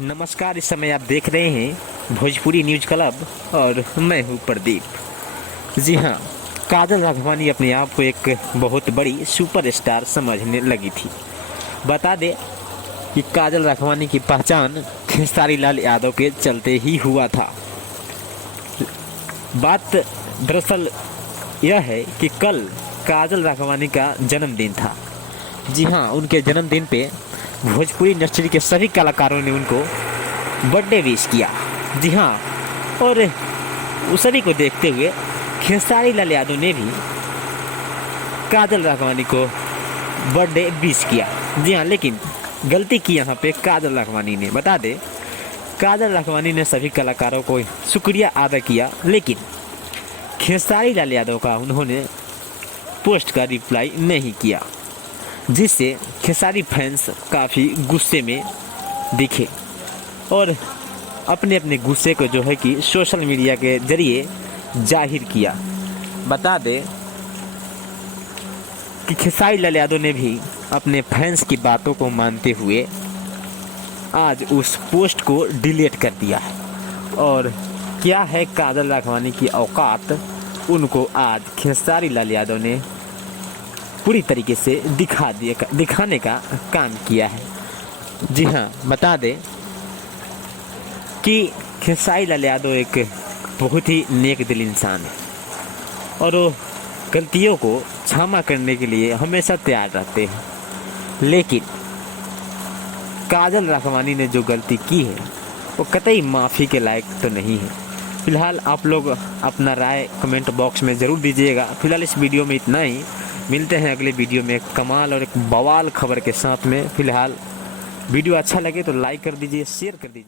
नमस्कार। इस समय आप देख रहे हैं भोजपुरी न्यूज क्लब और मैं हूं प्रदीप। जी हाँ, काजल राघवानी अपने आप को एक बहुत बड़ी सुपरस्टार समझने लगी थी। बता दें कि काजल राघवानी की पहचान खेसारी लाल यादव के चलते ही हुआ था। बात दरअसल यह है कि कल काजल राघवानी का जन्मदिन था। जी हाँ, उनके जन्मदिन पे भोजपुरी इंडस्ट्री के सभी कलाकारों ने उनको बर्थडे विश किया। जी हाँ, और उस सभी को देखते हुए खेसारी लाल यादव ने भी काजल राघवानी को बर्थडे विश किया। जी हाँ, लेकिन गलती की यहाँ पे काजल राघवानी ने। बता दें, काजल राघवानी ने सभी कलाकारों को शुक्रिया अदा किया, लेकिन खेसारी लाल यादव का उन्होंने पोस्ट का रिप्लाई नहीं किया, जिससे खेसारी फैंस काफ़ी गुस्से में दिखे और अपने अपने गुस्से को जो है कि सोशल मीडिया के जरिए जाहिर किया। बता दें कि खेसारी लाल यादव ने भी अपने फैंस की बातों को मानते हुए आज उस पोस्ट को डिलीट कर दिया है। और क्या है काजल राघवानी की औकात, उनको आज खेसारी लाल यादव ने पूरी तरीके से दिखाने का काम किया है। जी हाँ, बता दें कि खेसारी लाल यादव एक बहुत ही नेक दिल इंसान है और वो गलतियों को क्षमा करने के लिए हमेशा तैयार रहते हैं। लेकिन काजल राघवानी ने जो गलती की है वो कतई माफ़ी के लायक तो नहीं है। फिलहाल आप लोग अपना राय कमेंट बॉक्स में ज़रूर दीजिएगा। फिलहाल इस वीडियो में इतना ही। मिलते हैं अगले वीडियो में एक कमाल और एक बवाल खबर के साथ में। फिलहाल वीडियो अच्छा लगे तो लाइक कर दीजिए, शेयर कर दीजिए।